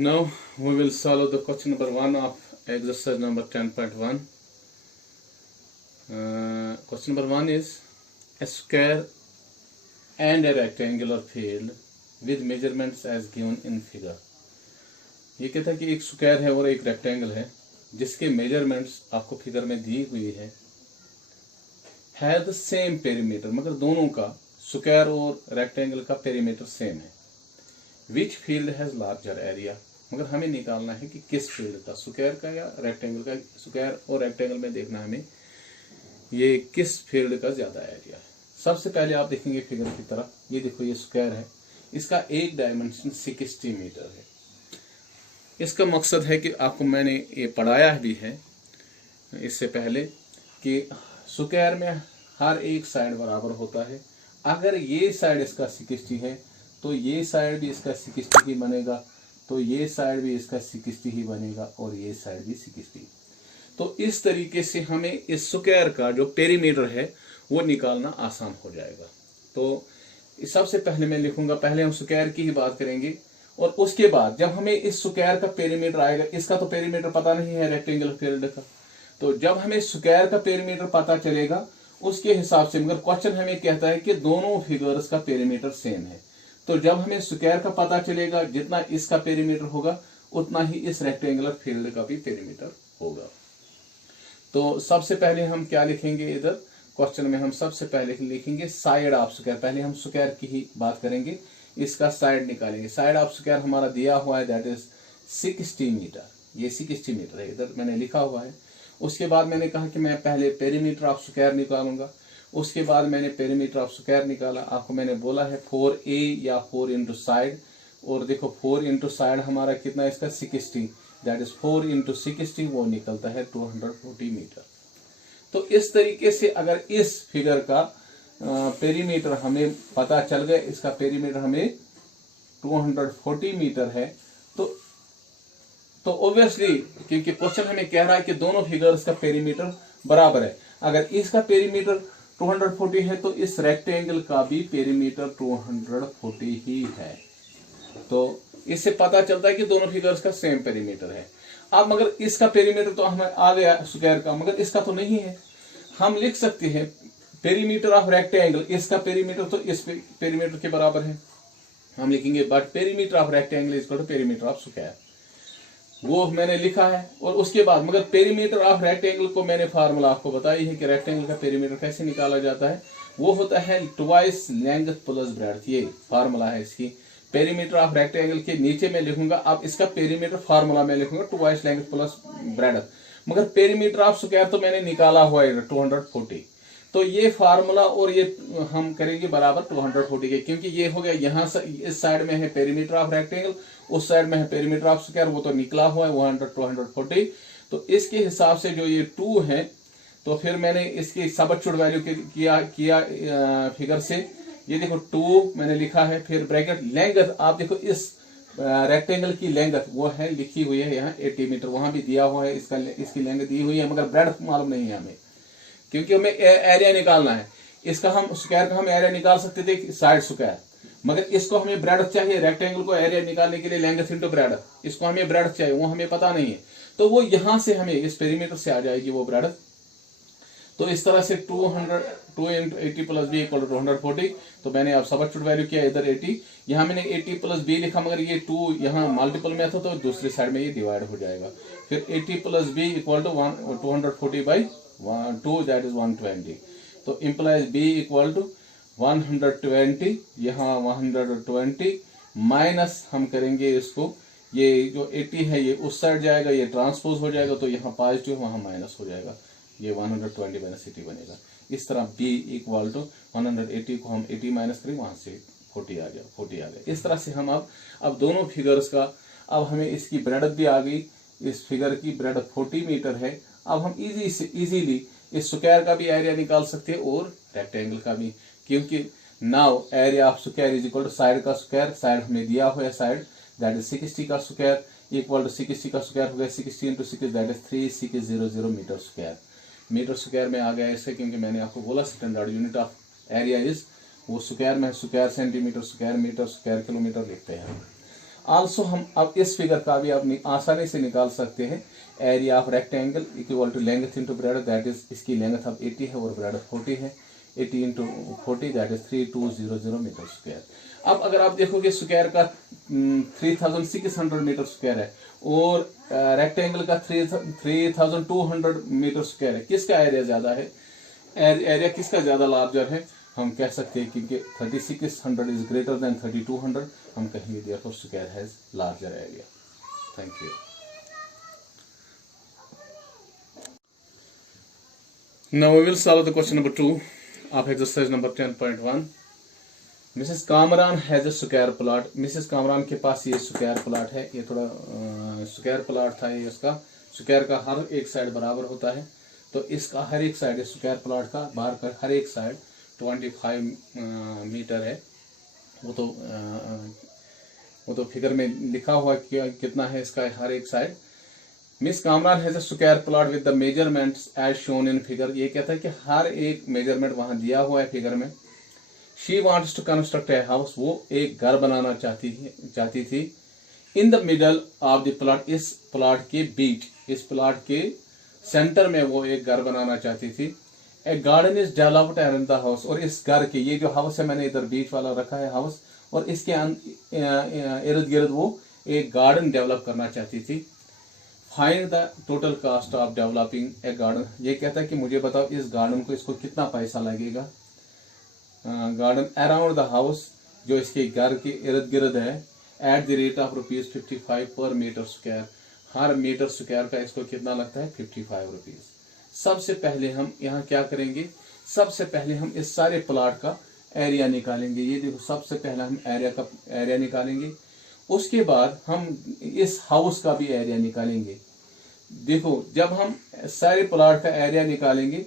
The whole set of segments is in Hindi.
Now we will solve the question number 1 of exercise number 10.1. Question number 1 is a square and a rectangular field with measurements as given in figure. ये कहता है कि एक स्क्वायर है और एक रेक्टेंगल है जिसके मेजरमेंट्स आपको फिगर में दी हुई है द सेम पेरीमीटर, मगर दोनों का स्क्वायर और रेक्टेंगल का पेरीमीटर सेम है. Which field has larger area, मगर हमें निकालना है कि किस फील्ड का, स्क्वायर का या रेक्टेंगल का. स्क्वायर और रेक्टेंगल में देखना हमें ये किस फील्ड का ज्यादा एरिया है. सबसे पहले आप देखेंगे फिगर की तरफ, ये देखो ये स्क्वायर है, इसका एक डायमेंशन 60 मीटर है. इसका मकसद है कि आपको मैंने ये पढ़ाया भी है इससे पहले कि स्क्वायर में हर एक साइड बराबर होता है. अगर ये साइड इसका 60 है तो ये साइड भी इसका 60 ही बनेगा, तो ये साइड भी इसका 60 ही बनेगा और ये साइड भी 60. तो इस तरीके से हमें इस स्क्वायर का जो पेरीमीटर है वो निकालना आसान हो जाएगा. तो सबसे पहले मैं लिखूंगा, पहले हम स्क्वायर की ही बात करेंगे और उसके बाद जब हमें इस स्क्वायर का पेरीमीटर आएगा, इसका तो पेरीमीटर पता नहीं है रेक्टेंगुलर फील्ड का, तो जब हमें स्क्वायर का पेरीमीटर पता चलेगा उसके हिसाब से, मगर क्वेश्चन हमें कहता है कि दोनों फिगर्स का पेरीमीटर सेम है, तो जब हमें स्क्वायर का पता चलेगा जितना इसका पेरीमीटर होगा उतना ही इस रेक्टेंगुलर फील्ड का भी पेरीमीटर होगा. तो सबसे पहले हम क्या लिखेंगे, इधर क्वेश्चन में हम सबसे पहले लिखेंगे साइड ऑफ स्क्वायर. पहले हम स्क्वायर की ही बात करेंगे, इसका साइड निकालेंगे. साइड ऑफ स्क्वायर हमारा दिया हुआ है दैट इज 60 मीटर. ये 60 मीटर है, इधर मैंने लिखा हुआ है. उसके बाद मैंने कहा कि मैं पहले पेरीमीटर ऑफ स्क्वायर निकालूंगा. उसके बाद मैंने पेरीमीटर ऑफ स्क्वायर निकाला. आपको मैंने बोला है 4a या 4 इंटू साइड, और देखो 4 इंटू साइड हमारा कितना, इसका 60, दैट इज 4 इंटू 60, वो निकलता है 240 मीटर. तो इस तरीके से अगर इस फिगर का पेरीमीटर हमें पता चल गया, इसका पेरीमीटर हमें 240 मीटर है, तो ऑब्वियसली क्योंकि क्वेश्चन हमें कह रहा है कि दोनों फिगर्स का पेरीमीटर बराबर है, अगर इसका पेरीमीटर 240 है तो इस रेक्टेंगल का भी पेरीमीटर 240 ही है. तो इससे पता चलता है कि दोनों फिगर्स का सेम पेरीमीटर है. अब मगर इसका पेरीमीटर तो हमें आ गया स्क्वायर का, मगर इसका तो नहीं है. हम लिख सकते हैं पेरीमीटर ऑफ रेक्टेंगल, इसका पेरीमीटर तो इस पेरीमीटर के बराबर है, हम लिखेंगे but perimeter of rectangle is equal to perimeter of square. वो मैंने लिखा है. और उसके बाद मगर पेरीमीटर ऑफ रेक्टेंगल को मैंने फार्मूला आपको बताई है कि रेक्टेंगल का पेरीमीटर कैसे निकाला जाता है. वो होता है ट्वाइस लेंथ प्लस ब्रेड्थ. ये फार्मूला है इसकी. पेरीमीटर ऑफ रेक्टेंगल के नीचे मैं लिखूंगा, अब इसका पेरीमीटर फार्मूला मैं लिखूंगा ट्वाइस लेंथ प्लस ब्रेड्थ. मगर पेरीमीटर ऑफ स्क्वायर तो मैंने निकाला हुआ है 240. तो ये फार्मूला और ये हम करेंगे बराबर 240 के, क्योंकि ये हो गया यहाँ से इस साइड में है पेरीमीटर ऑफ रेक्टेंगल, उस साइड में है पेरीमीटर ऑफ स्क्वायर, वो तो निकला हुआ है 240. तो इसके हिसाब से जो ये 2 है, तो फिर मैंने इसकी सबस्टिट्यूट वैल्यू किया फिगर से. ये देखो 2 मैंने लिखा है, फिर ब्रैकेट लेंथ, आप देखो इस रेक्टेंगल की लेंथ वो है लिखी हुई है यहाँ 80 मीटर, वहां भी दिया हुआ है, इसकी लेंथ दी हुई है, मगर ब्रेड्थ मालूम नहीं है हमें, क्योंकि हमें एरिया निकालना है. इसका हम स्क्वायर का हम एरिया निकाल सकते थे साइड स्क्वायर, मगर इसको हमें ब्रेड्थ चाहिए. रेक्टेंगल को एरिया निकालने के लिए लेंथ इंटू ब्रेड्थ, इसको हमें ब्रेड्थ चाहिए, वो हमें पता नहीं है, तो वो यहां से हमें इस पेरीमीटर से आ जाएगी वो ब्रेड्थ. तो इस तरह से 2 into 80 plus B equal to 240. तो मैंने अब सबस्टिट्यूट वैल्यू किया, इधर 80, यहाँ मैंने 80 प्लस बी लिखा, मगर ये 2 यहाँ मल्टीपल में था तो दूसरी साइड में ये डिवाइड हो जाएगा. फिर 80 plus B equal to 240 by 2, that is 120. तो इम्प्लाइज बी इक्वल टू 120, यहाँ 120 माइनस हम करेंगे इसको, ये जो 80 है ये उस साइड जाएगा, ये ट्रांसपोज हो जाएगा, तो यहाँ पॉजिटिव वहाँ माइनस हो जाएगा, ये 120 माइनस 80 बनेगा. इस तरह b इक्वल टू 180 को हम 80 माइनस करें, वहां से 40 आ गया. इस तरह से हम अब दोनों फिगर्स का, अब हमें इसकी ब्रेड्थ भी आ गई, इस फिगर की ब्रेड्थ 40 मीटर है. अब हम इजीली इस स्क्वायर का भी एरिया निकाल सकते हैं और रेक्टेंगल का भी, क्योंकि now area of square is equal to side का स्क्वायर. साइड हमें दिया हुआ है साइड, दैट इज 60 का स्क्वायर इक्वल टू 60 का स्क्वायर हो गया 60 into 6, that is 3600 metre square. Metre square में आ गया इससे, क्योंकि मैंने आपको बोला standard unit of area is वो स्क्वायर में, square centimetre, square metre, square kilometre लिखते हैं. आल्सो हम अब इस फिगर का भी अपनी आसानी से निकाल सकते हैं। Area of rectangle equal to length into breadth, that is इसकी लेंथ अब 80 है और ब्रेड 40 है। 80 into 40 that is 3200 metre square. अब अगर आप देखोगे स्क्वायर का 3600 मीटर स्क्वायर है और रेक्टेंगल का 3200 मीटर स्क्वायर है, किसका एरिया ज्यादा है? एरिया किसका ज्यादा लार्जर है? हम कह सकते हैं क्योंकि 3600 इज ग्रेटर देन 3200, हम कहेंगे therefore square has larger area. Thank you. Now we will solve the question number 2 of exercise number 10.1। Mrs Kamran has a square plot. Mrs Kamran के पास ये स्क्वायर प्लॉट है, ये थोड़ा स्क्वायर प्लॉट था ये इसका। स्क्वायर का हर एक साइड बराबर होता है, तो इसका हर एक साइड स्क्वायर प्लॉट का बाहर का हर एक साइड 25 मीटर है। वो तो फिगर में लिखा हुआ कितना है इसका हर एक side. Miss Kamran has a square plot with the measurements as shown in figure. ये कहता है कि हर एक मेजरमेंट वहां दिया हुआ है फिगर में। She wants to construct a house, वो एक घर बनाना चाहती थी। In the middle of the plot, इस प्लॉट के बीच, इस प्लॉट के सेंटर में वो एक घर बनाना चाहती थी। A garden is developed around the house, और इस घर के, ये जो हाउस है मैंने इधर बीच वाला रखा है हाउस, और इसके इर्द गिर्द वो एक गार्डन डेवलप करना चाहती थी। Find the total cost of developing a garden. ये कहता है कि मुझे बताओ इस गार्डन को, इसको कितना पैसा लगेगा। गार्डन अराउंड द हाउस, जो इसके घर के इर्द गिर्द है, eight the rate of ₹55 per metre square. Her metre square का इसको कितना लगता है? 55 रुपीज। सबसे पहले हम यहाँ क्या करेंगे? सबसे पहले हम इस सारे प्लॉट का एरिया निकालेंगे। ये देखो, सबसे पहले हम एरिया निकालेंगे। उसके बाद हम इस हाउस का भी एरिया निकालेंगे। देखो, जब हम सारे प्लॉट का एरिया निकालेंगे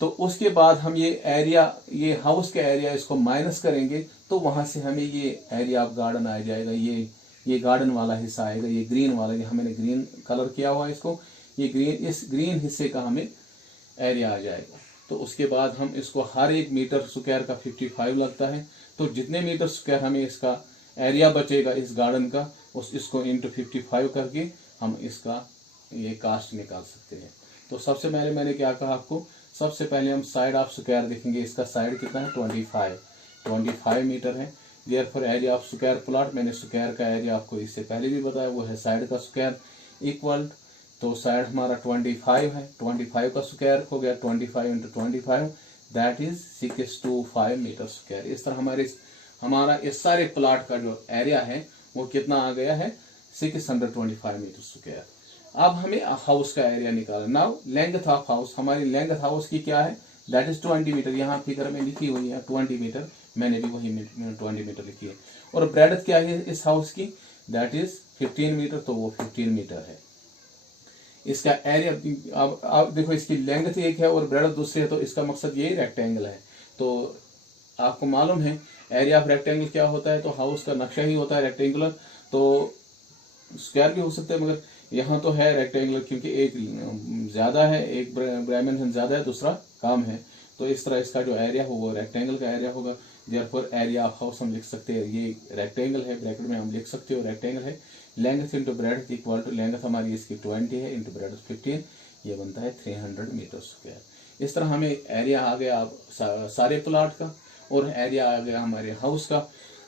तो उसके बाद हम ये एरिया, ये हाउस का एरिया, इसको माइनस करेंगे, तो वहां से हमें ये एरिया ऑफ गार्डन आ जाएगा। ये गार्डन वाला हिस्सा आएगा, ये ग्रीन वाला, ये हमने ग्रीन कलर किया हुआ है इसको, ये ग्रीन, इस ग्रीन हिस्से का हमें एरिया आ जाएगा। तो उसके बाद हम इसको हर एक मीटर स्क्वायर का 55 लगता है, तो जितने मीटर स्क्वायर हमें इसका एरिया बचेगा इस गार्डन का, इसको इंटू 55 करके हम इसका ये कास्ट निकाल सकते हैं। तो सबसे पहले मैंने क्या कहा आपको, सबसे पहले हम साइड ऑफ स्क्वायर देखेंगे। इसका साइड कितना है? 25 मीटर है। Therefore area of square plot, मैंने स्क्वायर का एरिया आपको इससे पहले भी बताया, वो है साइड का स्क्वायर इक्वल, तो साइड हमारा 25 है, 25 का स्क्वायर हो गया 25 into 25, that is 625 metre square. इस तरह हमारा इस सारे प्लॉट का जो एरिया है वो कितना आ गया है? 625 मीटर स्क्वायर। अब हमें हाउस का एरिया निकालना। नाउ लेंथ ऑफ हाउस, हमारी लेंथ हाउस की क्या है? That is 20 metre. यहाँ फिगर में लिखी हुई है 20 मीटर, मैंने भी वही 20 मीटर लिखी है। और ब्रेडथ क्या है इस हाउस की? दैट इज 15 मीटर, तो वो 15 मीटर है। इसका एरिया, अब देखो, इसकी लेंथ एक है और ब्रेडथ दूसरी है, तो इसका मकसद ये रेक्टेंगल है। तो आपको मालूम है एरिया ऑफ रेक्टेंगल क्या होता है, तो हाउस का नक्शा ही होता है रेक्टेंगुलर। तो स्क्वायर भी हो सकता है, मगर यहाँ तो है रेक्टेंगुलर, क्योंकि एक ज्यादा है, एक डायमेंशन ज्यादा है, दूसरा कम है। तो इस तरह इसका जो एरिया हो वो रेक्टेंगल का एरिया होगा। देयरफॉर एरिया ऑफ हाउस हम लिख सकते हैं, ये रेक्टेंगल है, ब्रैकेट में हम लिख सकते हो रेक्टेंगल है। Length into breadth equal to, length हमारी इसकी 20 है इंटू ब्रेडथ 15, ये बनता है 300 मीटर स्क्वायर। इस तरह हमें एरिया आ गया सारे प्लॉट का, और एरिया आ गया हमारे हाउस का।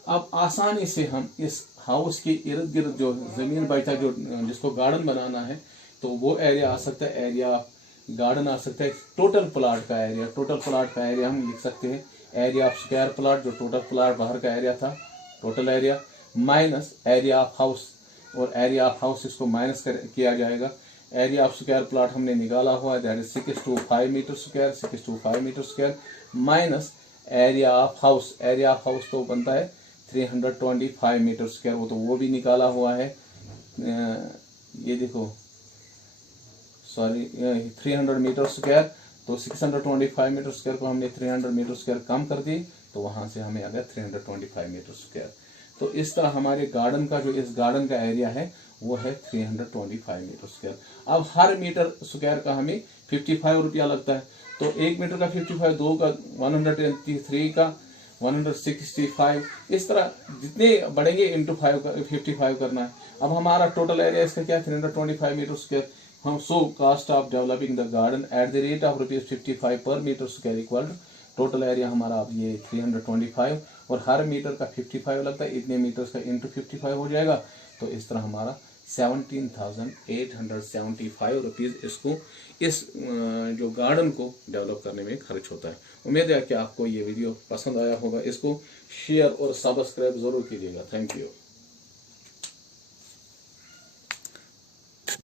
अब आसानी से हम इस हाउस के इर्द गिर्द जो जमीन बचता है, जो जिसको गार्डन बनाना है, तो वो एरिया आ सकता है, एरिया गार्डन आ सकता है। टोटल प्लॉट का एरिया, टोटल प्लॉट का एरिया हम लिख सकते हैं एरिया ऑफ स्क्वायर प्लॉट, जो टोटल प्लॉट बाहर का एरिया था, total area, minus area of house, और एरिया ऑफ हाउस इसको माइनस किया जाएगा। एरिया ऑफ स्क्वायर प्लॉट हमने निकाला हुआ है, that is 625 metre square, 625 metre square minus area of house. Area of house तो बनता है 325 मीटर स्क्वायर, वो भी निकाला हुआ है। ये देखो, सॉरी, 300 मीटर स्क्वायर, तो 625 मीटर स्क्वायर को हमने 300 मीटर स्क्वायर कम कर दी, तो वहां से हमें आ गया 325 मीटर स्क्वायर। तो इस तरह हमारे गार्डन का, जो इस गार्डन का एरिया है वो है 325 मीटर स्क्वायर। अब हर मीटर स्क्वायर का हमें 55 रुपया लगता है, तो 1 मीटर का 55, 2 का 103 का 165, इस तरह जितने बढ़ेंगे इंटू 55 करना है। अब हमारा टोटल एरिया इसका क्या है 325 मीटर स्क्वायर। हम so cost of developing the garden at the rate of ₹55 per metre square equal total area हमारा अब ये 325 और हर मीटर का 55 लगता है, इतने मीटर का इंटू 55 हो जाएगा। तो इस तरह हमारा 17,875 रुपीज़ इसको इस जो गार्डन को डेवलप करने में खर्च होता है। उम्मीद है कि आपको ये वीडियो पसंद आया होगा। इसको शेयर और सब्सक्राइब ज़रूर कीजिएगा। Thank you.